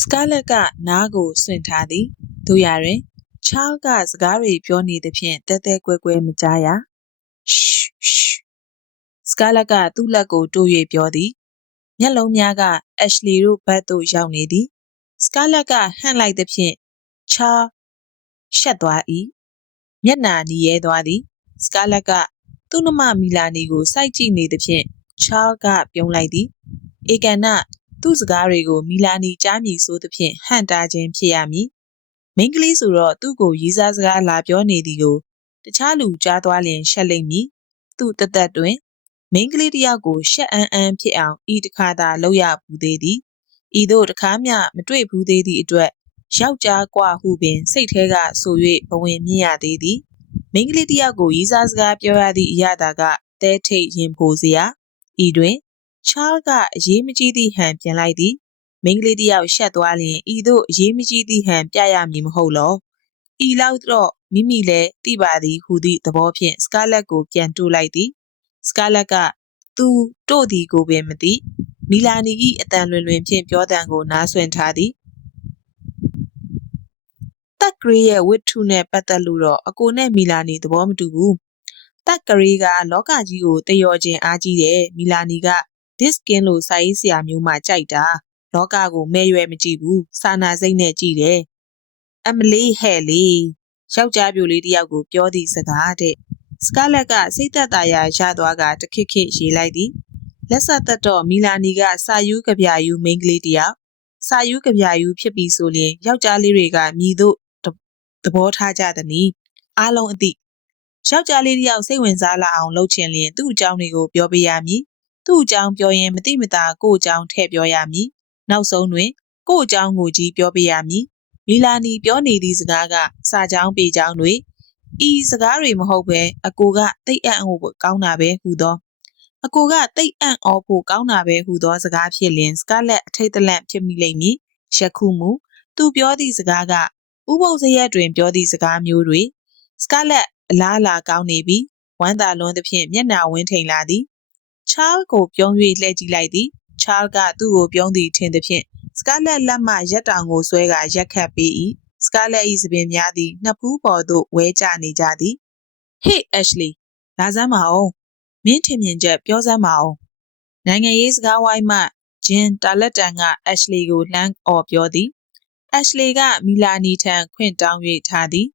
စကားလက်က နားကိုစွန့်ထားသည်တို့ရတွင် ချားကစကားတွေပြောနေသဖြင့်တဲတဲကွဲကွဲ မကြားရ ရှ် ရှ် စကားလက်က သူ့လက်ကိုတိုး၍ပြောသည် မျက်လုံးများက အက်ရှလီတို့ဘက်သို့ ရောက်နေသည် စကားလက်က ဟန့်လိုက်သဖြင့် ချားရှက်သွား၏မျက်နာနီရဲသွားသည် စကားလက်က သူ့နှမမီလာနီကို စိုက်ကြည့်နေသဖြင့် ချားကပြုံးလိုက်သည် ဧကန်န သူ့စကားတွေကိုမီလာနီကြားမြည်ဆိုသဖြင့်ဟန့်တားခြင်းဖြစ်ရမည်မိန်းကလေးဆိုတော့သူ့ကိုရီးစားစကားလာပြောနေသည်ကိုတခြားလူကြားသွားလျင်ရှက်လိမ့်မည်သူ့တသက်တွင်မိန်းကလေးတစ်ယောက်ကိုရှက်အန်းအန်းဖြစ်အောင်ဤတစ်ခါသာလုပ်ရဘူးသေးသည်ဤသို့တစ်ခါမျှမတွေ့ဘူးသေးသည့်အတွက်ယောက်ျားกว่าဟုပင်စိတ်แท้ကဆို၍ဘဝင်မြင့်ရသေးသည်မိန်းကလေးတစ်ယောက်ကိုရီးစားစကားပြောရသည့်အရာသာကတဲထိတ်ရင်ဖိုစရာဤတွင် ချားကအရေးမကြီးသည့်ဟန်ပြင်လိုက်သည်မိန်းကလေးတစ်ယောက်ရှက်သွားလျင်ဤသို့အရေးမကြီးသည့်ဟန်ပြရမည်မဟုတ်လောဤလောက်တော့မိမိလည်းသိပါသည်ဟူသည့်သဘောဖြင့်စကားလက်ကိုပြန်တူလိုက်သည်စကားလက်ကသူတို့သည်ကိုပင်မသိမီလာနီ၏အတန်လွင်လွင်ဖြင့်ပြောတန်ကိုနားဆွင့်ထားသည်တက်ကရေးရဲ့ဝတ္ထုနဲ့ပတ်သက်လို့တော့အကိုနဲ့မီလာနီသဘောမတူဘူးတက်ကရေးကလောကကြီးကိုတယောခြင်းအားကြီးတယ်မီလာနီက ဒစ်ကင်းလိုစာရေးဆရာမျိုးမှကြိုက်တာလောကကိုမဲရွယ်မကြည့်ဘူးစာနာစိတ်နဲ့ကြည့်တယ်အမလေးဟဲ့လေယောက်ျားပြိုလေးတယောက်ကိုပြောသည့်စကားတဲ့စကားလက်ကစိတ်သက်သာရာရသွားကတခစ်ခစ်ရေးလိုက်သည်လက်ဆက်သက်တော့မီလာနီကစာယူးကြပြယူမိန်းကလေးတယောက်စာယူးကြပြယူဖြစ်ပြီးဆိုရင်ယောက်ျားလေးတွေကမြည်တို့သဘောထားကြသည်နီအားလုံးအသည့်ယောက်ျားလေးတယောက်စိတ်ဝင်စားလာအောင်လုပ်ချင်လျင်သူ့အကြောင်းတွေကိုပြောပြရမည် သူ့အကြောင်းပြောရင်မတိမတာကို့အကြောင်းထည့်ပြောရမည်နောက်ဆုံးတွင်ကို့အကြောင်းကိုကြီးပြောပြရမည်မီလာနီပြောနေသည့်စကားကစာကြောင်းပေကြောင်းတွေဤစကားတွေမဟုတ်ပဲအကိုကတိတ်အံ့ဩဖို့ကောင်းတာပဲဟူသောအကိုကတိတ်အံ့ဩဖို့ကောင်းတာပဲဟူသောစကားဖြစ်လင်စကားလက်အထိတ်တလန့်ဖြစ်မိလိမ့်မည်ယခုမူသူပြောသည့်စကားကဥပုပ်စရက်တွင်ပြောသည့်စကားမျိုးတွေစကားလက်အလားအလာကောင်းနေပြီးဝမ်းသာလွန်းသဖြင့်မျက်နှာဝင်းထိန်လာသည် ချားကိုပြုံး၍လှည့်ကြည့်လိုက်သည်ချားကသူ့ကိုပြုံးသည်ထင်သဖြင့်စကားလက်လက်မှရက်တောင်ကိုဆွဲကရက်ခတ်ပေး၏စကားလက်၏သပင်များသည်နှစ်ဖူးပေါ်သို့ဝဲကျနေကြသည်ဟေ့အက်ရှလီလာစမ်းပါအောင်မင်းထင်မြင်ချက်ပြောစမ်းပါအောင်နိုင်ငံရေးစကားဝိုင်းမှဂျင်တာလက်တန်ကအက်ရှလီကိုလှမ်းអော်ပြောသည်အက်ရှလီကမီလာနီထံခွင့်တောင်း၍ထားသည်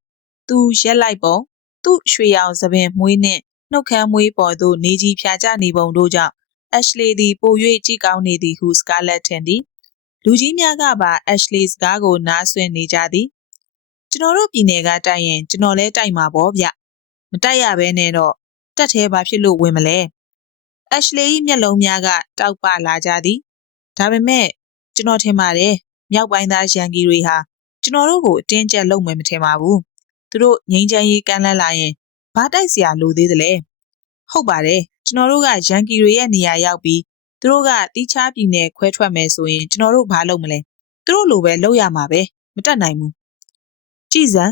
သူရက်လိုက်ပုံသူ့ရွှေရောင်သပင်မွေးနှင့် နှုတ်ခမ်းမွေးပေါ်သို့နေကြီးဖြာကျနေပုံတို့ကြောင့်အက်ရှလီသည်ပို၍ကြည်ကောင်းနေသည်ဟုစကားလက်ထင်သည်လူကြီးများကပါအက်ရှလီစကားကိုနားဆွင့်နေကြသည်ကျွန်တော်တို့ပြည်နယ်ကတိုက်ရင်ကျွန်တော်လည်းတိုက်မှာပေါ့ဗျမတိုက်ရဘဲနဲ့တော့တက်သေးဘာဖြစ်လို့ဝင်မလဲအက်ရှလီ၏မျက်လုံးများကတောက်ပလာကြသည်ဒါပေမဲ့ကျွန်တော်ထင်ပါတယ်မြောက်ပိုင်းသားရန်ကီတွေဟာကျွန်တော်တို့ကိုအတင်းကျပ်လုပ်မယ်မထင်ပါဘူးသူတို့ငိမ့်ချမ်းရေးကမ်းလှမ်းလာရင် ဘာတိုက်စရာလိုသေးသလဲဟုတ်ပါတယ်ကျွန်တော်တို့ကရန်ကီတွေရဲ့နေရာရောက်ပြီးသူတို့ကတီးခြားပြည်နယ်ခွဲထွက်မယ်ဆိုရင်ကျွန်တော်တို့ဘာလုပ်မလဲသူတို့လိုပဲလုပ်ရမှာပဲမတတ်နိုင်ဘူးကြည်စံ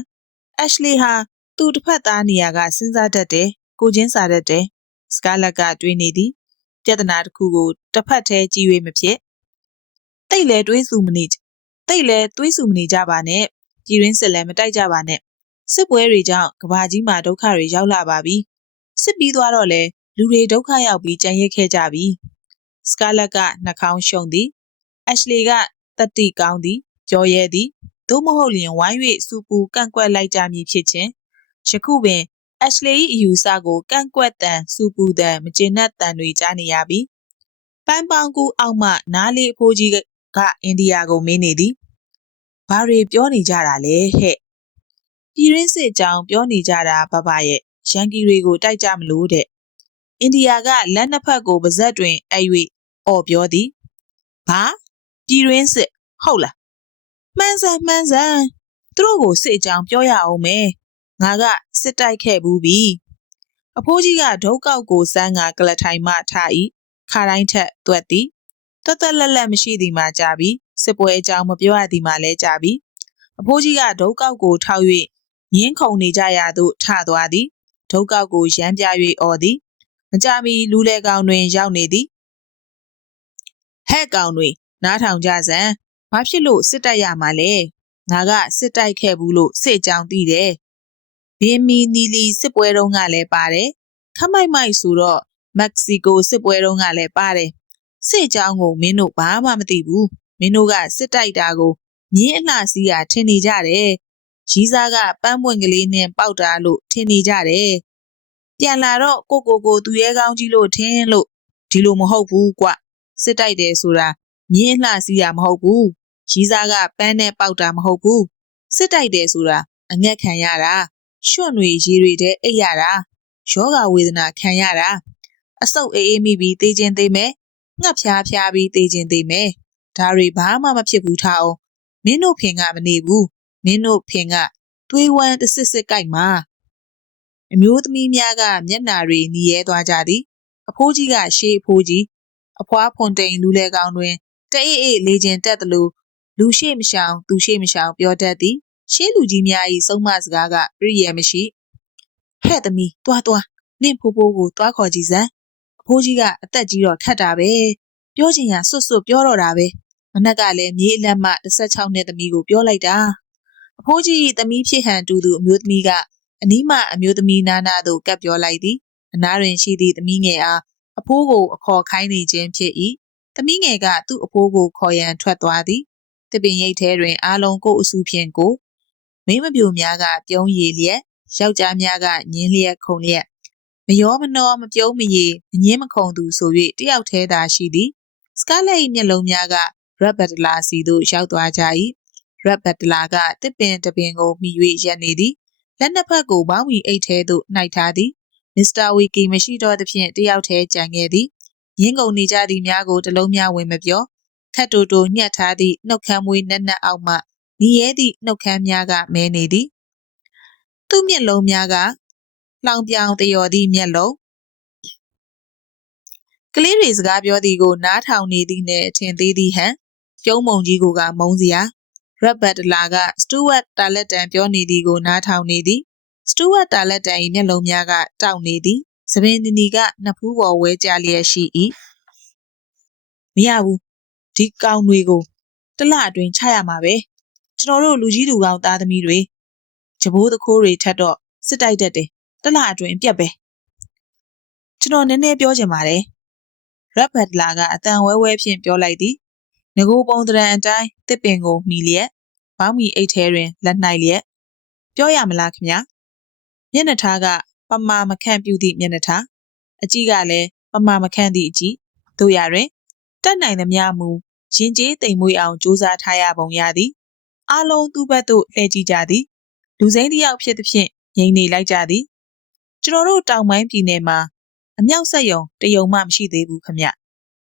Ashley ဟာသူ့တစ်ဖက်သားနေရာကစဉ်းစားတတ်တယ်ကိုချင်းစားတတ်တယ်စကားလက်ကတွေးနေသည်ပြဿနာတစ်ခုကိုတစ်ဖက်သေးကြည့်၍မဖြစ်တိတ်လဲတွေးစုမနေတိတ်လဲတွေးစုမနေကြပါနဲ့ပြည်ရင်းစစ်လဲမတိုက်ကြပါနဲ့ စစ်ပွဲတွေကြောင့်ကဘာကြီးမှာဒုက္ခတွေရောက်လာပါပြီစစ်ပြီးသွားတော့လေလူတွေဒုက္ခရောက်ပြီးကြံရစ်ခဲ့ကြပြီစကာလက်ကနှာခေါင်းရှုံသည်အက်ရှလီကတတိကောင်းသည်ပြောရဲသည်သို့မဟုတ်လျင်ဝိုင်း၍စူပူကန့်ကွက်လိုက်ကြမည်ဖြစ်ခြင်းယခုပင်အက်ရှလီ၏အယူဆကိုကန့်ကွက်တန်စူပူတန်မကျေနပ်တန်တွေကြားနေရပြီပန်းပေါင်းကူအောက်မှနားလေးအဖိုးကြီးကအိန္ဒိယကိုမင်းနေသည်ဘာတွေပြောနေကြတာလဲဟဲ့ ပြည်ရင်းစစ်အကြောင်းပြောနေကြတာဘဘရဲ့ရန်ကီတွေကိုတိုက်ကြမလို့တဲ့အိန္ဒိယကလက်နှစ်ဖက်ကိုပါဇက်တွင်အ၍အော်ပြောသည်ဘာပြည်ရင်းစစ်ဟုတ်လားမှန်းစမ်းမှန်းစမ်းသူတို့ကိုစစ်အကြောင်းပြောရအောင်မယ်ငါကစစ်တိုက်ခဲ့ဘူးပြီအဖိုးကြီးကဒုတ်ကောက်ကိုစမ်းကကလထိုင်မှထား၏ခါတိုင်းထက်သွက်သည်တွတ်တက်လက်လက်မရှိသည်မှကြာပြီစစ်ပွဲအကြောင်းမပြောရသည်မှလည်းကြာပြီအဖိုးကြီးကဒုတ်ကောက်ကိုထောက်၍ ငင်းခုန်နေကြရသို့ထသွားသည်ဒုတ်ကောက်ကိုရမ်းပြ၍អော်သည်မကြမီလူလေကောင်တွင် ရောက်နေသည်ဟဲ့ကောင်တွေနားထောင်ကြစမ်းမဘာဖြစ်လို့စစ်တိုက်ရမှာလဲငါကစစ်တိုက်ခဲ့ဘူးလို့စစ်အကြောင်းသိတယ်ဘင်းမီနီလီစစ်ပွဲတုန်းကလည်းပါတယ်ခမိုက်မိုက်ဆိုတော့မက္ကဆီကိုစစ်ပွဲတုန်းကလည်းပါတယ်စစ်အကြောင်းကိုမင်းတို့ဘာမှမသိဘူးမင်းတို့ကစစ်တိုက်တာကိုမြင်းအလှစီးရထင်နေကြတယ် ရီးစားက ပန်းပွင့်ကလေးနဲ့ပေါက်တာလို့ထင်နေကြတယ်ပြန်လာတော့ကိုကိုကိုသူရဲကောင်းကြီးလို့ထင်လို့ဒီလိုမဟုတ်ဘူးကွစစ်တိုက်တယ်ဆိုတာမြင်းအလှစီးရမဟုတ်ဘူးရီးစားကပန်းနဲ့ပေါက်တာမဟုတ်ဘူးစစ်တိုက်တယ်ဆိုတာအငက်ခံရတာရွှွန့်တွေရေတွေတဲ့အိပ်ရတာယောဂဝေဒနာခံရတာအဆုပ်အေးအေးမိပြီးသေခြင်းသေးမယ်ငှက်ဖျားဖျားပြီးသေခြင်းသေးမယ်ဒါတွေဘာမှမဖြစ်ဘူးထားအောင်မင်းတို့ဖင်ကမနေဘူး မင်းတို့ဖင်ကသွေးဝမ်းတစ်စစ်စစ်ကြိုက်မှာအမျိုးသမီးများကမျက်နာတွေနီးရဲသွားကြသည် အဖိုးကြီးကရှေးအဖိုးကြီးအဖွားဖွန်တိန်လူလဲကောင်တွင်တအေးအေးလေခြင်းတက်သလိုလူရှိမရှောင်သူရှိမရှောင်ပြောတတ်သည်ရှေးလူကြီးများ၏ဆုံးမစကားကပြည့်ရမရှိဟဲ့သမီးတွားတွားနင့်ဖိုးဖိုးကိုတွားခေါ်ကြည့်စမ်းအဖိုးကြီးကအသက်ကြီးတော့ခတ်တာပဲပြောချင်ရစွတ်စွတ်ပြောတော့တာပဲမနက်ကလည်းမြေးအလက်မ16နှစ်သမီးကိုပြောလိုက်တာ အဖိုးကြီး၏သမီးဖြစ်ဟန်တူသူအမျိုးသမီးကအနီးမှအမျိုးသမီးနာနာသို့ကပ်ပြောလိုက်သည်အနားတွင်ရှိသည့်သမီးငယ်အားအဖိုးကိုအခေါ်ခိုင်းနေခြင်းဖြစ်၏သမီးငယ်ကသူ့အဖိုးကိုခေါ်ရန်ထွက်သွားသည်တပင်ရိတ်ထဲတွင်အားလုံးကိုယ်အစုဖြင့်ကိုမိမပြိုများကပြုံးရည်လျက်ယောက်ျားများကညင်းလျက်ခုန်လျက်မယောမနောမပြုံးမရည်မငင်းမခုန်သူဆို၍တယောက်တည်းသာရှိသည်စကားလက်၏မျက်လုံးများကရက်ဘတ်တလာစီသို့ရောက်သွားကြ၏ ရက်ဘတ်တလာကတစ်ပင်တပင်ကိုမှီ၍ရပ်နေသည်လက်နှစ်ဖက်ကိုဘောင်းမီအိတ်ထဲသို့နှိုက်ထားသည်မစ္စတာဝီကီမရှိတော့သဖြင့်တယောက်တည်းကြံခဲ့သည်ရင်းကုန်နေကြသည်များကိုတလုံးများဝင်မပြောခတ်တူတူညှက်ထားသည့်နှုတ်ခမ်းမွေးနက်နက်အောက်မှနီးရဲသည့်နှုတ်ခမ်းများကမဲနေသည်သူ့မျက်လုံးများကလောင်ပြောင်တယော်သည့်မျက်လုံးကလေးတွေစကားပြောသည်ကိုနားထောင်နေသည်နှင့်အထင်သေးသည်ဟန်ပြုံးမုံကြီးကိုကမုန်းစရာ ရက်ဘတ်တလာကစတူဝတ်တာလက်တန်ပြောနေသည်ကိုနားထောင်နေသည်စတူဝတ်တာလက်တန်၏မျက်လုံးများကတောက်နေသည်သပင်နီနီကနှစ်ဖူးပေါ်ဝဲကြလျက်ရှိ၏မရဘူးဒီကောင်တွေကိုတလအတွင်းချရမှာပဲကျွန်တော်တို့လူကြီးလူကောင်းသားသမီးတွေဂျဘိုးသခိုးတွေထက်တော့စစ်တိုက်တတ်တယ်တလအတွင်းပြက်ပဲကျွန်တော်နည်းနည်းပြောချင်ပါတယ်ရက်ဘတ်လာကအတန်ဝဲဝဲဖြင့်ပြောလိုက်သည်ငကိုပုံတရံအတိုင်းတစ်ပင်ကိုမှီလျက် ဘောင်းမီအိတ်ထဲတွင်လက်နှိုက်လျက်ပြောရမလားခင်ဗျာမျက်နှာထားကပမာမခန့်ပြုသည့်မျက်နှာထားအကြည့်ကလည်းပမာမခန့်သည့်အကြည့်တို့ရတွင်တက်နိုင်သမျှမူရင်ကျေးတိမ်မွေးအောင်စူးစမ်းထားရပုံရသည်အလုံးသူ့ဘက်သို့လှည့်ကြည့်ကြသည်လူစိမ်းတစ်ယောက်ဖြစ်သဖြင့်ငြိမ်နေလိုက်ကြသည်ကျွန်တော်တို့တောင်ပိုင်းပြည်နယ်မှာအမြောက်ဆက်ယုံတယုံမှမရှိသေးဘူးခမ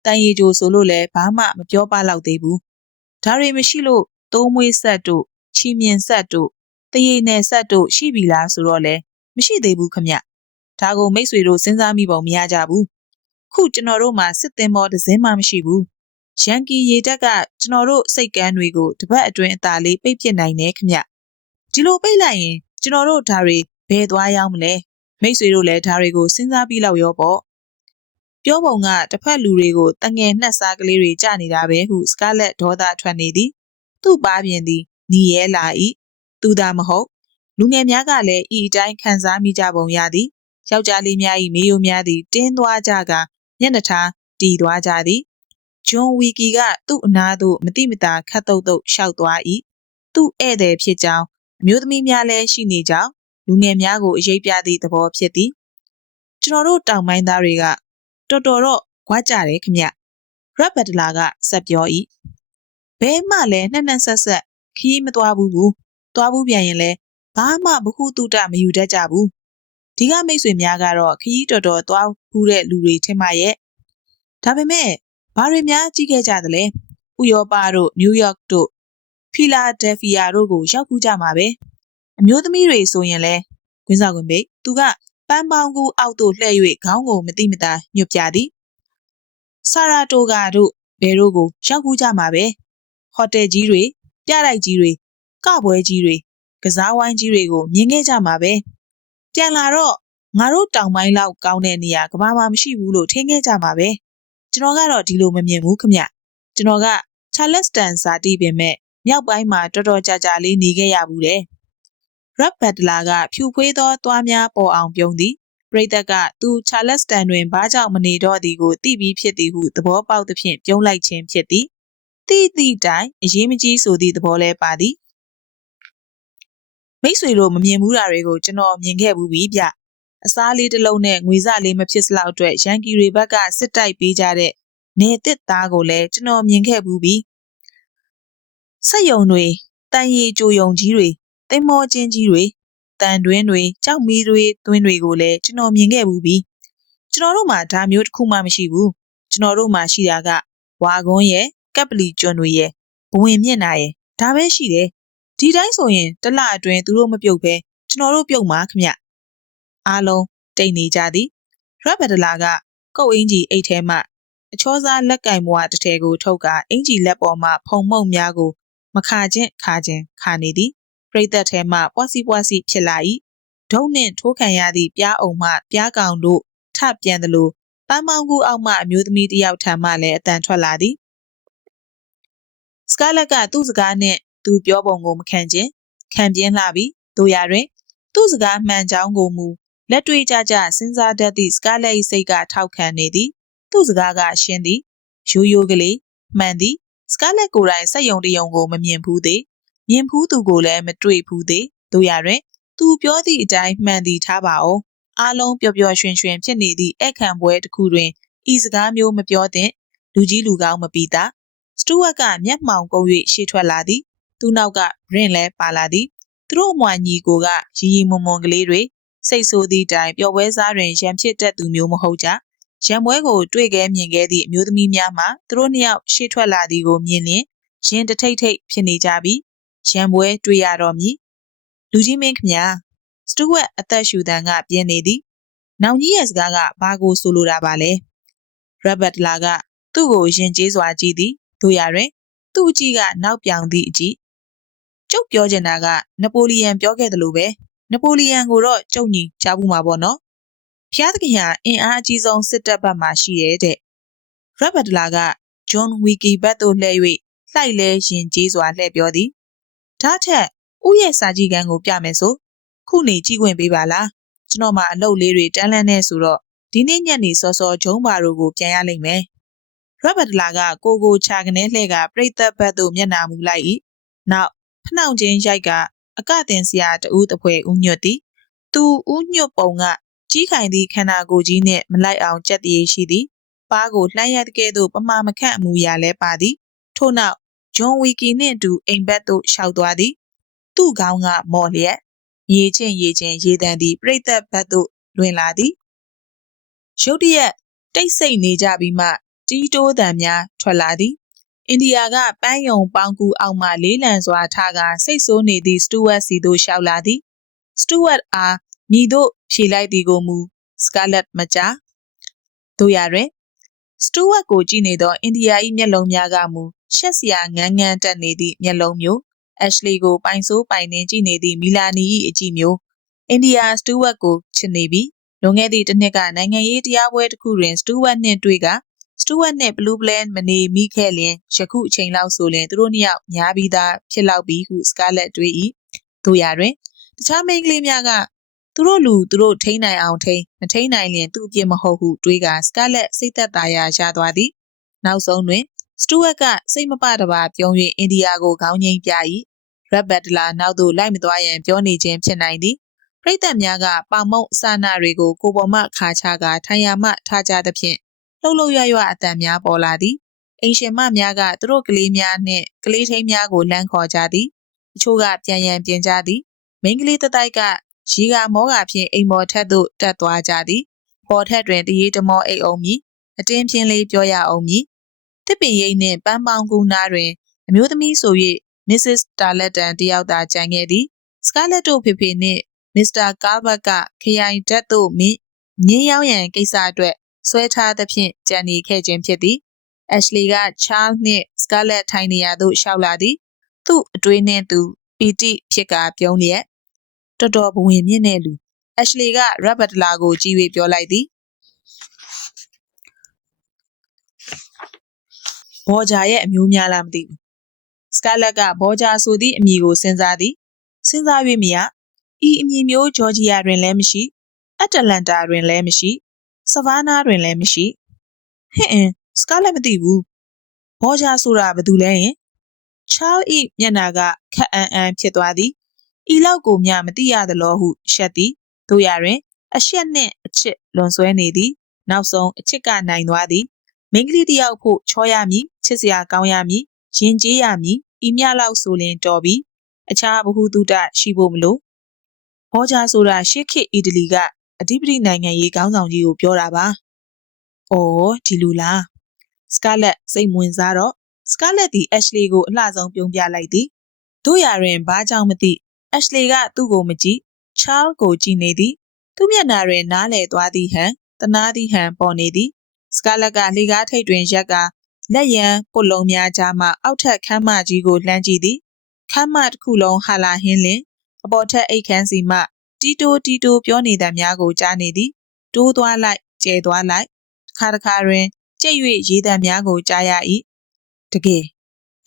တန်ရီဂျိုဆိုလို့လည်းဘာမှမပြောပလောက်သေးဘူးဒါတွေမရှိလို့ သုံးမွေးဆက်တို့ချီမြင်ဆက်တို့တရေနယ်ဆက်တို့ရှိပြီလားဆိုတော့လေမရှိသေးဘူးခမဒါကိုမိတ်ဆွေတို့စဉ်းစားမိပုံမရကြဘူးခုကျွန်တော်တို့မှာစစ်သင်္ဘောတစ်စင်းမှမရှိဘူးရန်ကီရေတက်ကကျွန်တော်တို့စိတ်ကမ်းတွေကိုတပတ်အတွင်းအသာလေးပိတ်ပစ်နိုင်တယ်ခမဒီလိုပိတ်လိုက်ရင်ကျွန်တော်တို့ဓာတွေဘယ်သွားရောက်မလဲမိတ်ဆွေတို့လည်းဓာတွေကိုစဉ်းစားပြီးလောက်ရောပေါ့ပြောပုံကတစ်ဖက်လူတွေကိုတငယ်နှက်စားကလေးတွေကြနေတာပဲဟုစကားလက်ဒေါသထွက်နေသည် သူ့ပါပြင်သည်ညီရဲလာ၏သူသာမဟုတ် လူငယ်များကလည်းဤအတိုင်းခံစားမိကြပုံရသည်ယောက်ျားလေးများ၏မေယိုများသည်တင်းသွားကြကမျက်နှာထားတီသွားကြသည်ဂျွန်ဝီကီကသူ့အနားသို့မတိမတာခတ်တုတ်တုတ်ရှောက်သွား၏သူ့ဧည့်သည်ဖြစ်ကြောင်းအမျိုးသမီးများလည်းရှိနေကြောင်းလူငယ်များကိုအရေးပြသည့်သဘောဖြစ်သည်ကျွန်တော်တို့တောင်ပိုင်းသားတွေကတော်တော်တော့ခွာကြတယ်ခမရက်ဘတ်တလာကဆက်ပြော၏ ဘဲမှလည်းနှက်နှက်ဆက်ဆက်ခီးမသွားဘူးဘူးသွားဘူးပြန်ရင်လဲဘာမှဘ ഹു တုတမယူတတ်ကြဘူးဒီကမိတ်ဆွေများကတော့ခီးတော်တော်သွားဘူးတဲ့လူတွေထင်ပါရဲ့ဒါပေမဲ့ဘာတွေများကြီးခဲ့ကြသလဲဥရောပတို့နယူးယောက်တို့ဖီလာဒယ်ဖီယာတို့ကိုရောက်ခုကြမှာပဲအမျိုးသမီးတွေဆိုရင်လဲကွင်းစားကွင်းပိတ်သူကပန်းပေါင်းကူအောက်သို့လှည့်၍ခေါင်းကိုမတိမတာညွတ်ပြသည်ဆာရာတိုဂါတို့ဘယ်တို့ကိုရောက်ခုကြမှာပဲ ဟိုတယ်ကြီးတွေပြတိုက်ကြီးတွေကပွဲကြီးတွေကစားဝိုင်းကြီးတွေကိုမြင်ခဲ့ကြမှာပဲပြန်လာတော့ငါတို့တောင်ပိုင်းလောက်ကောင်းတဲ့နေရာကဘာမှမရှိဘူးလို့ထင်ခဲ့ကြမှာပဲကျွန်တော်ကတော့ဒီလိုမမြင်ဘူးခမကျွန်တော်ကခြလက်စတန်ဇာတိပင်မဲ့မြောက်ပိုင်းမှာတော်တော်ကြာကြာလေးနေခဲ့ရဘူးတဲ့။ Red Butler ကဖြူဖွေးသောသွားများပေါ်အောင်ပြုံးသည်ပရိသတ်ကသူချာလက်စတန်တွင်ဘာကြောင့်မနေတော့သည်ကိုသိပြီးဖြစ်သည်ဟုသဘောပေါက်သဖြင့်ပြုံးလိုက်ခြင်းဖြစ်သည်။ တိတိတိုင်အရေးမကြီးဆိုသည့်သဘောလဲပါသည်။မိတ်ဆွေတို့မမြင်ဘူးတာတွေကိုကျွန်တော်မြင်ခဲ့ဘူးပြီဗျ။အစားလေးတစ်လုံးနဲ့ငွေစလေးမဖြစ်စလောက်အတွက်ရန်ကီတွေဘက်ကစစ်တိုက်ပေးကြတဲ့နေတစ်သားကိုလည်းကျွန်တော်မြင်ခဲ့ဘူးပြီ။ဆက်ယုံတွေတန်ရီကြိုယုံကြီးတွေတင်မောချင်းကြီးတွေတန်တွင်းတွေကြောက်မီးတွေသွင်းတွေကိုလည်းကျွန်တော်မြင်ခဲ့ဘူးပြီကျွန်တော်တို့မှာဒါမျိုးတစ်ခုမှမရှိဘူးကျွန်တော်တို့မှာရှိတာကဝါကွန်းရဲ့ ကပ်ပလီကျွန်းတွေရဲ့ဘဝင်မျက်နှာရဲ့ဒါပဲရှိတယ်ဒီတိုင်းဆိုရင်တစ်လအတွင်းသူတို့မပြုတ်ပဲကျွန်တော်တို့ပြုတ်မှာခမအားလုံးတိတ်နေကြသည်ရဘဒလာကကုတ်အင်ကြီးအိတ်ထဲမှအချောစားလက်ကင်ဘွားတစ်ထည်ကိုထုတ်ကအင်ကြီးလက်ပေါ်မှဖုံမှုန့်များကိုမခါချင်းခါချင်းခါနေသည်ပရိသတ်ထဲမှပွားစီပွားစီဖြစ်လာ၏ဒုံနှင့်ထိုးခံရသည့်ပြားအုံမှပြားကောင်တို့ထပြန်သလိုပန်းမောင်းကူအောက်မှအမျိုးသမီးတစ်ယောက်ထံမှလည်းအတန်ထွက်လာသည် စကားလက်ကသူ့စကားနှင့်သူပြောပုံကိုမခံခြင်းခံပြင်းလာပြီးတို့ရတွင် သူ့စကားမှန်ကြောင်းကိုမူလက်တွေ့ကြကြစဉ်းစားတတ်သည့်စကားလက်၏စိတ်ကထောက်ခံနေသည်သူ့စကားကရှင်းသည်ရိုးရိုးကလေးမှန်သည်စကားလက်ကိုယ်တိုင်စက်ယုံတယုံကိုမမြင်ဘူးသေးမြင်ဖူးသူကိုလည်းမတွေ့ဘူးသေးတို့ရတွင် သူပြောသည့်အတိုင်းမှန်သည်ထားပါအောင်အားလုံးပျော်ပျော်ရွှင်ရွှင်ဖြစ်နေသည့်အခန့်ပွဲတစ်ခုတွင်ဤစကားမျိုးမပြောသင့်လူကြီးလူကောင်းမပီတာ စတူဝတ်ကမျက်မှောင်ကုန်း၍ရှေ့ထွက်လာသည်သူနောက်ကရင်လဲပါလာသည်သူတို့အမွာညီကိုကရီရီမွန်မွန်ကလေးတွေစိတ်ဆိုးသည့်တိုင်ပျော်ပွဲစားတွင်ရံဖြစ်တတ်သူမျိုးမဟုတ်ကြရံပွဲကိုတွေ့ခဲမြင်ခဲ့သည့်အမျိုးသမီးများမှသူတို့နှစ်ယောက်ရှေ့ထွက်လာသည်ကိုမြင်လျင်ရင်တထိတ်ထိတ်ဖြစ်နေကြပြီးရံပွဲတွေ့ရတော့မည်လူကြီးမင်းခမညာစတူဝက်အသက်ရှူတန်ကပြင်းနေသည်နောင်ကြီးရဲ့စကားကဘာကိုဆိုလိုတာပါလဲရဘတ်လာကသူ့ကိုရင်ကျေးစွာကြည့်သည် တို့ရတွင် သူ့အကြည့်ကနောက်ပြောင်သည့်အကြည့်ကျုပ်ပြောချင်တာကနပိုလီယန်ပြောခဲ့သလိုပဲနပိုလီယန်ကိုတော့ကျုပ်ညီကြားဘူးမှာပေါ့နော်ဖျားသခင်ဟာအင်အားအကြီးဆုံးစစ်တပ်ဘက်မှာရှိရဲ့တဲ့ရဘတ်လာကဂျွန်ဝီကီဘတ်သို့လှည့်၍လှိုက်လဲရင်ကျေးစွာလှည့်ပြောသည်ဒါထက်ဥရဲ့စာကြည့်ကန်းကိုပြမယ်ဆိုခုနေကြည့်ခွင့်ပေးပါလားကျွန်တော်မှအလုပ်လေးတွေတန်းလန်းနေဆိုတော့ဒီနေ့ညနေစောစောဂျုံးပါတို့ကိုပြန်ရလိမ့်မယ် ရဘတ်လာကကိုကိုချာကနေလှဲ့ကပြိတ်သက်ဘတ်သို့မျက်နာမူလိုက်၏နောက်ဖနှောင့်ချင်းရိုက်ကအကတင်စရာတူးတပွဲဥညွတ်သည်သူဥညွတ်ပုံကကြီးခိုင်သည့်ခန္ဓာကိုယ်ကြီးနှင့်မလိုက်အောင်ကြက်တည်ရှိသည်ပါးကိုလှမ်းရတဲ့ကဲ့သို့ပမာမခန့်အမူအရာလဲပါသည်ထို့နောက်ဂျွန်ဝီကီနှင့်အတူအိမ်ဘက်သို့ရှောက်သွားသည်သူ့ခေါင်းကမော်လျက်ရေချင်းရေချင်းရေတံသည်ပြိတ်သက်ဘက်သို့လွင်လာသည်ရုတ်တရက်တိတ်ဆိတ်နေကြပြီးမှ တီးတိုးတံများထွက်လာသည်အိန္ဒိယကပန်းယုံပေါင်းကူအောက်မှလေးလံစွာထားကစိတ်ဆိုးနေသည့်စတူဝတ်စီသို့ရှောက်လာသည်စတူဝတ်အားညီတို့ဖြေလိုက်သည်ကိုမူစကာလက်မကြားတို့ရတွင်စတူဝတ်ကိုကြည့်နေသောအိန္ဒိယ၏မျက်လုံးများကမူရှက်စရာငန်းငန်းတက်နေသည့်မျက်လုံးမျိုးအက်ရှလီကိုပိုင်ဆိုးပိုင်နှင်းကြည့်နေသည့်မီလာနီ၏အကြည့်မျိုးအိန္ဒိယစတူဝတ်ကိုချစ်နေပြီးလွန်ခဲ့သည့်တစ်နှစ်ကနိုင်ငံရေးတရားပွဲတစ်ခုတွင်စတူဝတ်နှင့်တွေ့က စတူဝတ်နှင့်ဘလူးပလန်မနေမိခဲ့လျင်ယခုအချိန်လောက်ဆိုလျင်သူတို့နှစ်ယောက်များပြီးသားဖြစ်လောက်ပြီဟုစကားလက်တွေး၏တို့ရတွင်တခြားမိန်းကလေးများကသူတို့လူသူတို့ထိန်းနိုင်အောင်ထိန်းမထိန်းနိုင်လျင်သူ့အပြစ်မဟုတ်ဟုတွေးကစကားလက်စိတ်သက်သာရာရသွားသည်နောက်ဆုံးတွင်စတူဝက်ကစိတ်မပတပါပြုံး၍အိန္ဒိယကိုခေါင်းငိမ့်ပြ၏ရက်ဘတ်လာနောက်သို့လိုက်မသွားရန်ပြောနေခြင်းဖြစ်နိုင်သည်ပရိသတ်များကပေါင်မုံအစနာတွေကိုကိုပေါ်မှခါချကာထိုင်ရမှထားကြသဖြင့် လှုပ်လှုပ်ရွရွအတန်များပေါ်လာသည်အိမ်ရှင်မများကသူတို့ကလေးများနှင့်ကလေးထိန်းများကိုလမ်းခေါ်ကြသည်အချို့ကပြန်ရန်ပြင်ကြသည်မိန်းကလေးတတိုက်ကရီကမောကဖြင့်အိမ်မော်ထက်သို့တက်သွားကြသည်ပေါ်ထက်တွင်တရေတမောအိတ်အောင်မည်အတင်းပြင်းလေးပြောရအောင်မည်တစ်ပင်ရိပ်နှင့်ပန်းပေါင်းကူနားတွင် အမျိုးသမီးဆို၍ Mrs. Tarleton တယောက်သာကြံခဲ့သည် Scarlett တို့ဖေဖေနှင့် Mr. Calvert ကခရိုင်ဓာတ်သို့မြင်းညင်းရောက်ရန်ကိစ္စအတွက် ဆွဲထားသဖြင့်ကြံနေခဲ့ခြင်းဖြစ်သည် Ashley က Charles နှင့် Scarlett ထိုင်နေရာသို့ရှောက်လာသည် သူ့အတွေးနှင့်သူပီတိဖြစ်ကာပြုံးလျက်တော်တော်ဘဝင်မြင့်တဲ့လူ Ashley က Robert လာကိုကြည့်၍ပြောလိုက်သည်ဘော်ဂျာရဲ့အမျိုးများလားမသိဘူးစကာလက်ကဘော်ဂျာဆိုသည့်အမည်ကိုစဉ်းစားသည်စဉ်းစား၍မရဤအမည်မျိုးဂျော်ဂျီယာတွင်လည်းမရှိအတ္တလန်တာတွင်လည်းမရှိ ဆဗာနာတွင်လည်းမရှိဟင့်အင်းစကာလက်မသိဘူးဘော်ဂျာဆိုတာဘာတူလဲယင်ချားလ်၏မျက်နှာကခက်အန်းအန်းဖြစ်သွားသည်ဤလောက်ကိုမျှမသိရသလောဟုရှက်သည်တို့ရတွင် အရှက်နှင့်အချစ်လွန်ဆွဲနေသည်နောက်ဆုံးအချစ်ကနိုင်သွားသည်မိန်းကလေးတစ်ယောက်ဖို့ချောရမည်ချစ်စရာကောင်းရမည်ရင်ကျေးရမည်ဤမျှလောက်ဆိုလင်တော်ပြီအခြားဘ ഹു တုတရှိဖို့မလိုဘောဂျာဆိုတာရှစ်ခေတ်အီတလီက အဓိပတိနိုင်ငံရေးခေါင်းဆောင်ကြီးကိုပြောတာပါ။အော်ဒီလိုလား။စကာလက်စိတ်ဝင်စားတော့စကာလက်သည်အက်ရှလီကိုအလှဆုံးပြုံးပြလိုက်သည်။တို့ရတွင်ဘာကြောင့်မသိအက်ရှလီကသူ့ကိုမကြည့်ချားလ်ကိုကြည့်နေသည်။သူ့မျက်နှာတွင်နားလေသွားသည်ဟန်တနာသည်ဟန်ပေါ်နေသည်။စကာလက်ကလေကားထိတ်တွင်ရက်ကလက်ရန်ပုတ်လုံးများကြားမှအောက်ထက်ခမ်းမကြီးကိုလှမ်းကြည့်သည်ခမ်းမတစ်ခုလုံးဟာလာဟင်းလင်အပေါ်ထက်အိတ်ခမ်းစီမှ တီတိုတီတိုပြောနေသမျှကိုကြားနေသည်တိုးသွားလိုက်ကျဲသွားလိုက်တစ်ခါတစ်ခါတွင်ကြိတ်၍ရေးသံများကိုကြားရ၏တကယ်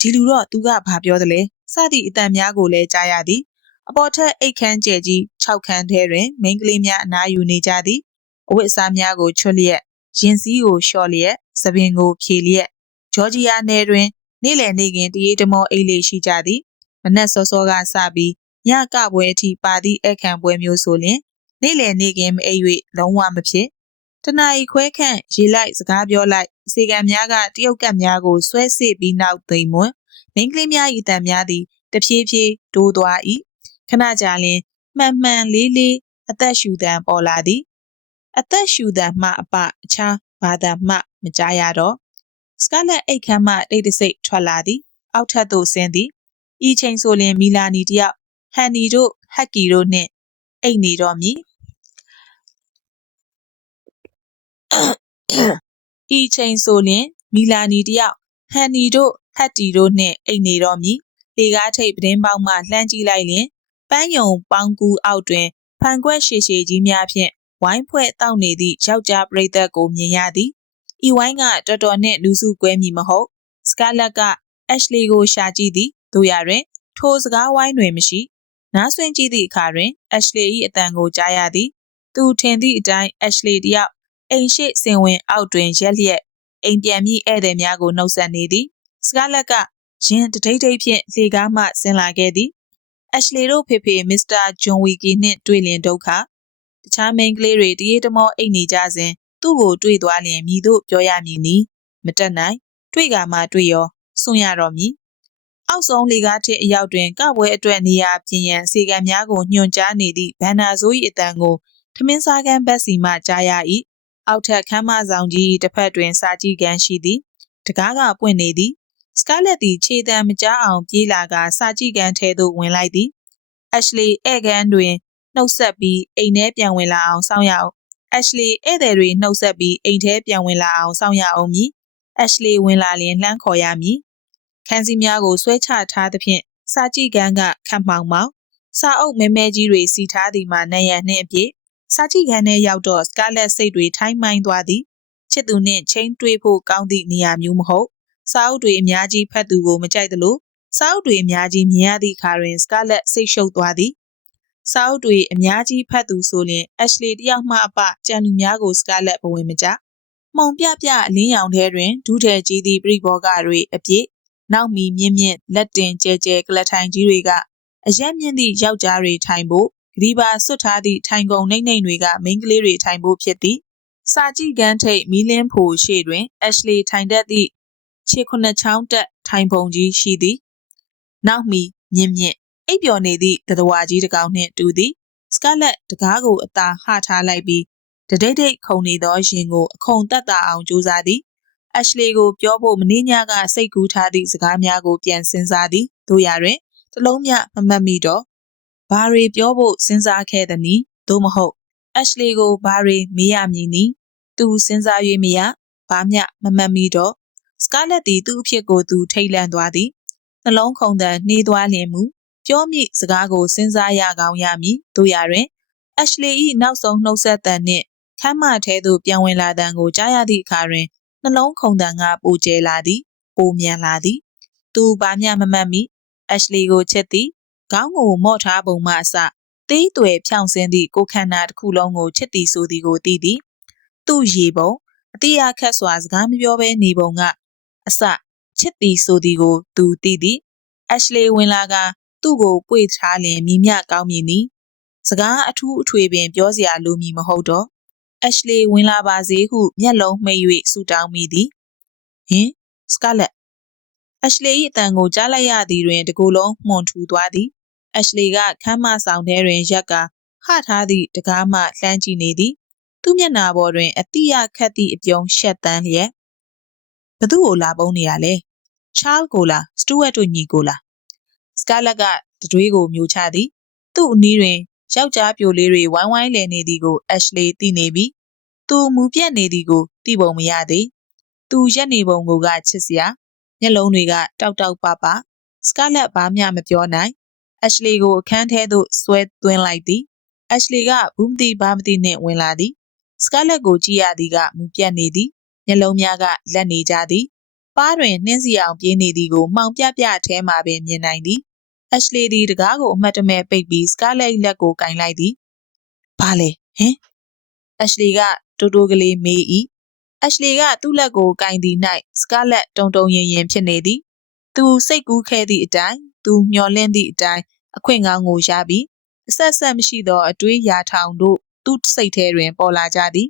ဒီလူတော့သူကဘာပြောသလဲစသည့်အတန်များကိုလည်းကြားရသည်အပေါ်ထက်အိတ်ခမ်းကျဲကြီး6ခန်းထဲတွင်မိန်းကလေးများအနားယူနေကြသည်အဝတ်အစားများကိုချွတ်လျက်ရင်စည်းကိုလျှော့လျက်သပင်ကိုဖြေလျက်ဂျော်ဂျီယာနယ်တွင် နေ့လည်နေခင်တရေတမောအိတ်လေးရှိကြသည်မနက်စောစောကစပြီး ညကပွဲအထိပါသည့်အခန့်ပွဲမျိုးဆိုလျင်နေ့လည်နေခင်မအိပ်၍လုံးဝမဖြစ်တနာ E ခွဲခန့်ရေလိုက်စကားပြောလိုက်အစီကံများကတရုတ်ကတ်များကိုဆွဲဆစ်ပြီးနောက်သိမ့်မွန်းမိန်းကလေးများ၏တန်များသည်တဖြည်းဖြည်းတိုးသွား၏ခဏကြာလျင်မှန်မှန်လေးလေးအသက်ရှူတံပေါ်လာသည်အသက်ရှူတံမှအပအခြားဘာသာမှမကြားရတော့စကာလက်အိတ်ခမ်းမှတိတ်တဆိတ်ထွက်လာသည်အောက်ထပ်သို့ဆင်းသည်ဤချိန်ဆိုလျင်မီလာနီတယောက် ဟန်နီတို့ဟက်ကီတို့နှင့်အိတ်နေတော့မည်ဤချိန်ဆိုလျင်မီလာနီတယောက်ဟန်နီတို့ဟက်တီတို့နှင့်အိတ်နေတော့မည်လေကားထိပ်ပတင်းပေါက်မှလှမ်းကြည့်လိုက်လျင်ပန်းယုံပေါင်းကူအောက်တွင်ဖန်ခွက်ရှည်ရှည်ကြီးများဖြင့်ဝိုင်းဖွဲ့တောက်နေသည့်ယောက်ျားပရိသတ်ကိုမြင်ရသည်ဤဝိုင်းကတော်တော်နှင့်လူစုကွဲမည်မဟုတ်စကာလက်ကအက်ရှလီကိုရှာကြည့်သည်တို့ရတွင်ထိုစကားဝိုင်းတွင်မရှိ နားဆွင့်ကြည့်သည့်အခါတွင်အက်ရှလီ၏အတန်ကိုကြားရသည်သူထင်သည့်အတိုင်းအက်ရှလီတယောက်အိမ်ရှိစင်ဝင်အောက်တွင်ရက်လျက်အိမ်ပြန်မိဧည့်သည်များကိုနှုတ်ဆက်နေသည်စကာလက်ကရင်တဒိတ်ဒိတ်ဖြင့်လေကားမှဆင်းလာခဲ့သည်အက်ရှလီတို့ဖေဖေမစ္စတာဂျွန်ဝီကီနှင့်တွေ့လျင်ဒုက္ခတခြားမိန်းကလေးတွေတရေတမောအိတ်နေကြစဉ်သူ့ကိုတွေ့သွားလျင်မိတို့ပြောရမည်နီမတက်နိုင် တွေ့ကမှတွေ့ရောစွန့်ရတော့မည် အောက်ဆုံးလေကားထစ်အရောက်တွင်ကပွဲအတွက်နေရာပြင်ရန်စီကံများကိုညွှန်ကြားနေသည့်ဘန္နာဆိုး၏အတန်ကိုထမင်းစားကန်းဘက်စီမှကြားရ၏အောက်ထက်ခမ်းမဆောင်ကြီးတစ်ဖက်တွင်စာကြည့်ကန်းရှိသည်တကားကပွင့်နေသည်စကာလက်သည်ခြေတံမကြားအောင်ပြေးလာကစာကြည့်ကန်းထဲသို့ဝင်လိုက်သည်အက်ရှလီဧကန်တွင်နှုတ်ဆက်ပြီးအိမ်ထဲပြန်ဝင်လာအောင်စောင့်ရအောင်အက်ရှလီဧည့်သည်တွေနှုတ်ဆက်ပြီးအိမ်ထဲပြန်ဝင်လာအောင်စောင့်ရအောင်မည်အက်ရှလီဝင်လာလျင်လှမ်းခေါ်ရမည် ခန်းစည်းများကိုဆွဲချထားသဖြင့်စာကြည့်ကန်းကခန့်မှောင်မောင်စာအုပ်မဲမဲကြီးတွေစီထားသည်မှနံရံနှင့်အပြည့်စာကြည့်ခန်းထဲရောက်တော့စကာလက်စိတ်တွေထိုင်းမိုင်းသွားသည်ချစ်သူနှင့်ချင်းတွေးဖို့ကောင်းသည့်နေရာမျိုးမဟုတ်စာအုပ်တွေအများကြီးဖတ်သူကိုမကြိုက်သလိုစာအုပ်တွေအများကြီးမြင်ရသည့်အခါတွင်စကာလက်စိတ်ရှုပ်သွားသည်စာအုပ်တွေအများကြီးဖတ်သူဆိုလျှင်အက်ရှလီတယောက်မှအပကြံလူများကိုစကာလက်ဘဝင်မကြမှုံပြပြအလင်းရောင်ထဲတွင်ဒုထဲကြီးသည့်ပြိဘောကတွေအပြည့် နောက်မီမြင့်မြင့်လက်တင်ကျဲကျဲကလထိုင်ကြီးတွေကအရက်မြင့်သည့်ယောက်ျားတွေထိုင်ဖို့ဂရီပါဆွတ်ထားသည့်ထိုင်ကုန်နှိမ့်နှိမ့်တွေကမိန်းကလေးတွေထိုင်ဖို့ဖြစ်သည်စာကြည့်ကန်းထိတ်မီလင်းဖိုရှေ့တွင်အက်ရှလီထိုင်တတ်သည့်ခြေခုနှစ်ချောင်းတက်ထိုင်ပုံကြီးရှိသည်နောက်မီမြင့်မြင့်အိပ်ပျော်နေသည့်တတဝါကြီးတစ်ကောင်နှင့်တူသည်စကာလက်တကားကိုအသာဟထားလိုက်ပြီးတဒိတ်ဒိတ်ခုန်နေသောရင်ကို အခုံတက်တာအောင်ကြိုးစားသည် အက်ရှလီကိုပြောဖို့မင်းညကစိတ်ကူးထားသည့်စကားများကိုပြန်စဉ်းစားသည်တို့ရတွင်တလုံးမျှမမှတ်မိတော့ဘာတွေပြောဖို့စဉ်းစားခဲ့သနည်းသို့မဟုတ်အက်ရှလီကိုဘာတွေမေးရမည်နည်းသူစဉ်းစား၍မရဘာမျှမမှတ်မိတော့စကာလက်သည်သူ့အဖြစ်ကိုသူထိတ်လန့်သွားသည်နှလုံးခုန်တန်နှေးသွားလျင်မူပြောမိစကားကိုစဉ်းစားရကောင်းရမည်တို့ရတွင်အက်ရှလီ၏နောက်ဆုံးနှုတ်ဆက်တန်နှင့်ခမ်းမထဲသို့ပြန်ဝင်လာတန်ကိုကြားရသည့်အခါတွင် နှလုံးခုန်တန်ကပူကျဲလာသည်ပိုမြန်လာသည်သူဘာမျှမမှတ်မိအက်ရှလီကိုချစ်သည်ခေါင်းကိုမော့ထားပုံမှအစသေးသွယ်ဖြောင့်စင်းသည့်ကိုယ်ခန္ဓာတစ်ခုလုံးကိုချစ်သည်ဆိုသည်ကိုသိသည်သူ့ရေပုံအတိအခတ်စွာစကားမပြောဘဲနေပုံကအစချစ်သည်ဆိုသည်ကိုသူသိသည်အက်ရှလီဝင်လာကသူ့ကိုပွေထားလျင်မိမျှကောင်းမြင်သည်စကားအထူးအထွေပင်ပြောစရာလိုမည်မဟုတ်တော့ အက်ရှလီဝင်လာပါစေဟုမျက်လုံးမှိတ်၍ဆူတောင်းမိသည်ဟင်စကာလက်အက်ရှလီ၏အတန်ကိုကြားလိုက်ရသည်တွင်တကူလုံးမှုန်ထူသွားသည်အက်ရှလီကခမ်းမဆောင်ထဲတွင်ရက်ကဟထားသည့်တကားမှလှမ်းကြည့်နေသည်သူ့မျက်နှာပေါ်တွင်အတိအခတ်သည့်အပြုံးရှက်တန်းလျက်ဘသူ့ကိုလာပုံးနေရလဲချားလ်ကိုလားစတူဝက်တို့ညီကိုလားစကာလက်ကတတွေးကိုမြူချသည်သူ့အနီးတွင် ယောက်ျားပြိုလေးတွေဝိုင်းဝိုင်းလည်နေသည်ကိုအက်ရှလီသိနေပြီသူမူပြက်နေသည်ကိုသိပုံမရသေးသူရက်နေပုံကိုကချစ်စရာမျက်လုံးတွေကတောက်တောက်ပပစကာလက်ဘာမှမပြောနိုင်အက်ရှလီကိုအခန်းထဲသို့ဆွဲသွင်းလိုက်သည်အက်ရှလီကဘူးမသိဘာမသိနှင့်ဝင်လာသည်စကာလက်ကိုကြည့်ရသည်ကမူပြက်နေသည်မျက်လုံးများကလက်နေကြသည်ပါးတွင်နှင်းစီအောင်ပြေးနေသည်ကိုမှောင်ပြပြထဲမှပင်မြင်နိုင်သည် အက်ရှလီသည်တကားကိုအမှတ်တမဲ့ပိတ်ပြီးစကာလက်၏လက်ကိုကင်လိုက်သည်ဘာလဲဟင်အက်ရှလီကတိုးတိုးကလေးမေး၏အက်ရှလီကသူ့လက်ကိုကင်သည်၌စကာလက်တုံတုံရင်ရင်ဖြစ်နေသည်သူစိတ်ကူးခဲ့သည့်အတိုင်းသူမျောလင့်သည့်အတိုင်းအခွင့်ကောင်းကိုရပြီးအဆက်ဆက်မရှိသောအတွေးရာထောင်တို့သူ့စိတ်ထဲတွင်ပေါ်လာကြသည်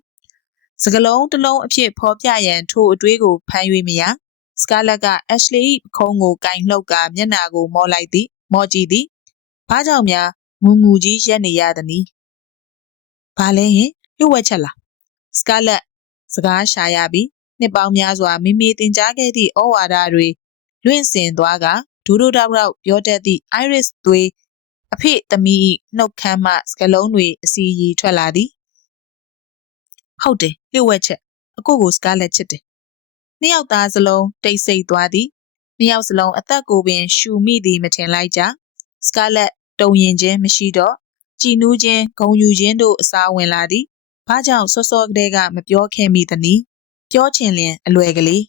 စကလုံးတစ်လုံးအဖြစ်ဖော်ပြရန်ထိုအတွေးကိုဖမ်း၍မရစကာလက်ကအက်ရှလီ၏ခုံးကိုကင်လှုပ်ကာမျက်နှာကိုမော်လိုက်သည် မော်ကြည့်သည်ဘာကြောင့်များငူငူကြီးရက်နေရသနည်းဘာလဲဟင်ပြုတ်ဝက်ချက်လားစကာလက်စကားရှာရပြီးနှစ်ပေါင်းများစွာမိမိတင်ကြားခဲ့သည့်ဩဝါဒတွေလွင့်စင်သွားကဒူးဒူးတောက်တောက်ပြောတတ်သည့် iris သွေးအဖေသမီး၏နှုတ်ခမ်းမှစကလုံးတွေအစီရီထွက်လာသည်ဟုတ်တယ်လျှို့ဝှက်ချက်အကိုကိုစကားလက်ချစ်တယ်နှစ်ယောက်သားစလုံးတိတ်ဆိတ်သွားသည် နှစ်ယောက်စလုံးအသက်ကိုပင်ရှူမိသည်မထင်လိုက်ကြစကာလက်တုံရင်ခြင်းမရှိတော့ကြည်နူးခြင်းဂုံယူခြင်းတို့အစားဝင်လာသည်ဘာကြောင့်စောစောကတည်းကမပြောခဲ့မိသနည်းပြောချင်လျင်အလွယ်ကလေး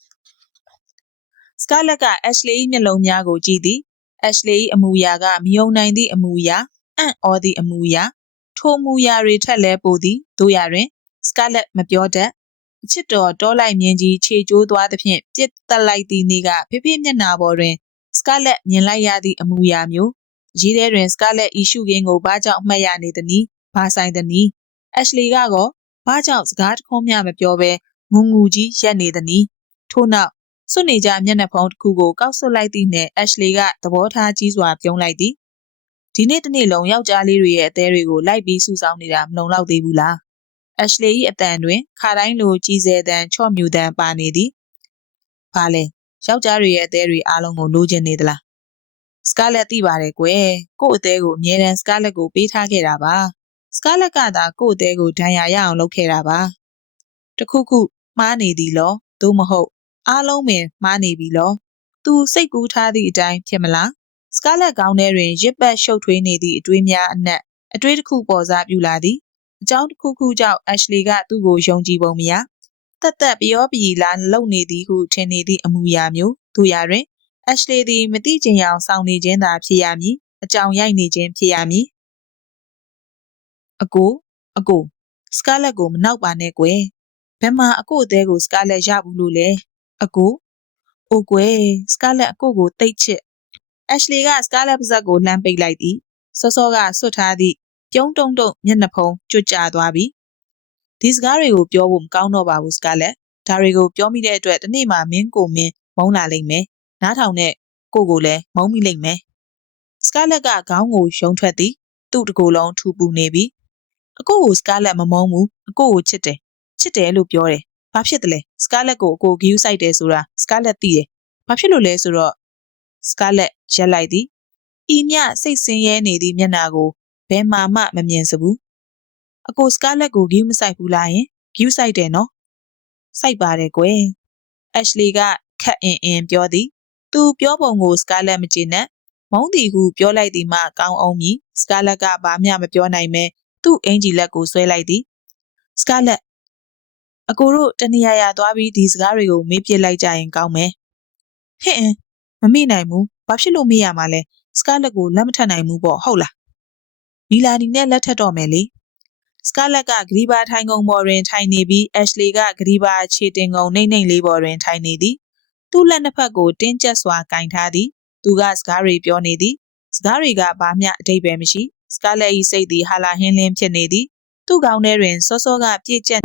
စကာလက်က Ashley ၏မျက်လုံးများကိုကြည့်သည် Ashley ၏အမူအရာကမယုံနိုင်သည့်အမူအရာအံ့ဩသည့်အမူအရာထိုမူအရာတွေထက်လဲပိုသည်တို့ရတွင်စကာလက်မပြောတတ် အချစ်တော်တောလိုက်မြင်းကြီးခြေကျိုးသွားသဖြင့်ပြစ်တက်လိုက်သည့်နေ့ကဖေဖေမျက်နှာပေါ်တွင်စကာလက်မြင်လိုက်ရသည့်အမူအရာမျိုးရေးထဲတွင်စကာလက်ဤရှုခင်းကိုဘာကြောင့်မှတ်ရနေသနည်းဘာဆိုင်သနည်းအက်ရှလီကတော့ဘာကြောင့်စကားတခွန်းမျှမပြောဘဲငူငူကြီးရက်နေသနည်းထို့နောက်စွနေကြမျက်နှာဖုံးတစ်ခုကိုကောက်ဆွလိုက်သည့်နှင့်အက်ရှလီကသဘောထားကြီးစွာပြုံးလိုက်သည်ဒီနေ့တစ်နေ့လုံးယောက်ျားလေးတွေရဲ့အသေးတွေကိုလိုက်ပြီးစူဆောင်းနေတာမလုံလောက်သေးဘူးလား အက်ရှလီ၏အတန်တွင်ခါတိုင်းလိုကြီးစဲတန်ချော့မြူတန်ပါနေသည်ဘာလဲယောက်ျားတွေရဲ့အသေးတွေအားလုံးကိုလိုချင်နေသလားစကာလက်သိပါတယ်ကွယ်ကို့အသေးကိုအမြဲတမ်းစကာလက်ကိုပေးထားခဲ့တာပါစကာလက်ကသာကို့အသေးကိုဒဏ်ရာရအောင်လုပ်ခဲ့တာပါတခုခုမှားနေသည်လောသို့မဟုတ်အားလုံးပင်မှားနေပြီလောသူစိတ်ကူးထားသည့်အတိုင်းဖြစ်မလားစကာလက်ကောင်းထဲတွင်ရစ်ပတ်ရှုပ်ထွေးနေသည့်အတွေးများအနက်အတွေးတစ်ခုပေါ်စားပြူလာသည် အကြောင်းတစ်ခုခုကြောင့်အက်ရှလီကသူ့ကိုယုံကြည်ပုံမရတက်တက်ပြောပီလာလုံနေသည်ဟုထင်နေသည့်အမူအရာမျိုးသူရတွင်အက်ရှလီသည်မတိကျင်အောင်စောင့်နေခြင်းသာဖြစ်ရမည်အကြောင်းရိုက်နေခြင်းဖြစ်ရမည်အကိုအကိုစကာလက်ကိုမနောက်ပါနဲ့ကွယ်ဘယ်မှာအကိုအသေးကိုစကာလက်ရဘူးလို့လဲအကိုအိုကွယ်စကာလက်အကိုကိုတိတ်ချစ်အက်ရှလီကစကာလက်ပါးစပ်ကိုလှမ်းပိတ်လိုက်သည်စောစောကဆွတ်ထားသည့် ပြုံးတုံတုံမျက်နှာဖုံးကျွတ်ကျသွားပြီဒီစကားတွေကိုပြောဖို့မကောင်းတော့ပါဘူးစကာလက်ဒါတွေကိုပြောမိတဲ့အတွက်ဒီနေ့မှမင်းကိုမင်းမုန်းလာလိမ့်မယ်နားထောင်တဲ့ကိုကိုလည်းမုန်းမိလိမ့်မယ်စကာလက်ကခေါင်းကိုရုံထွက်သည်သူ့တကိုယ်လုံးထူပူနေပြီအကိုကိုစကာလက်မမုန်းဘူးအကိုကိုချစ်တယ်ချစ်တယ်လို့ပြောတယ်ဘာဖြစ်တယ်လဲစကာလက်ကိုအကိုဂီယူဆိုင်တယ်ဆိုတာစကာလက်သိတယ်ဘာဖြစ်လို့လဲဆိုတော့စကာလက်ရက်လိုက်သည်ဤမြစိတ်ဆင်းရဲနေသည့်မျက်နှာကို ဘယ်မှမှမမြင်စဘူးအကိုစကာလက်ကိုဂီယူမဆိုင်ဘူးလားယင်ဂီယူဆိုင်တယ်နော်စိုက်ပါတယ်ကွယ်အက်ရှလီကခက်အင်အင်ပြောသည်သူပြောပုံကိုစကာလက်မကျေနပ်မုန်းသည်ဟုပြောလိုက်သည်မှကောင်းအောင်မည်စကာလက်ကဘာမှမပြောနိုင်မဲသူ့အင်ဂျီလက်ကိုဆွဲလိုက်သည်စကာလက်အကိုတို့တနေရာရာသွားပြီးဒီစကားတွေကိုမေးပြစ်လိုက်ကြရင်ကောင်းမယ်ဟဲ့အင်းမမေ့နိုင်ဘူးဘာဖြစ်လို့မေ့ရမှာလဲစကာလက်ကိုလက်မထပ်နိုင်ဘူးပေါ့ဟုတ်လား မီလာနီနဲ့လက်ထပ်တော့မယ်လေစကာလက်ကဂရီဘာထိုင်ကုန်ပေါ်တွင်ထိုင်နေပြီးအက်ရှလီကဂရီဘာခြေတင်ကုန်နှိမ့်နှိမ့်လေးပေါ်တွင်ထိုင်နေသည်သူ့လက်နှစ်ဖက်ကိုတင်းကျပ်စွာကင်ထားသည်သူကစကားတွေပြောနေသည်စကားတွေကဘာမျှအတိတ်ပဲမရှိစကာလက်၏စိတ်သည်ဟာလာဟင်းလင်းဖြစ်နေသည်သူ့ကောင်းထဲတွင်စောစောကပြည့်ကျက်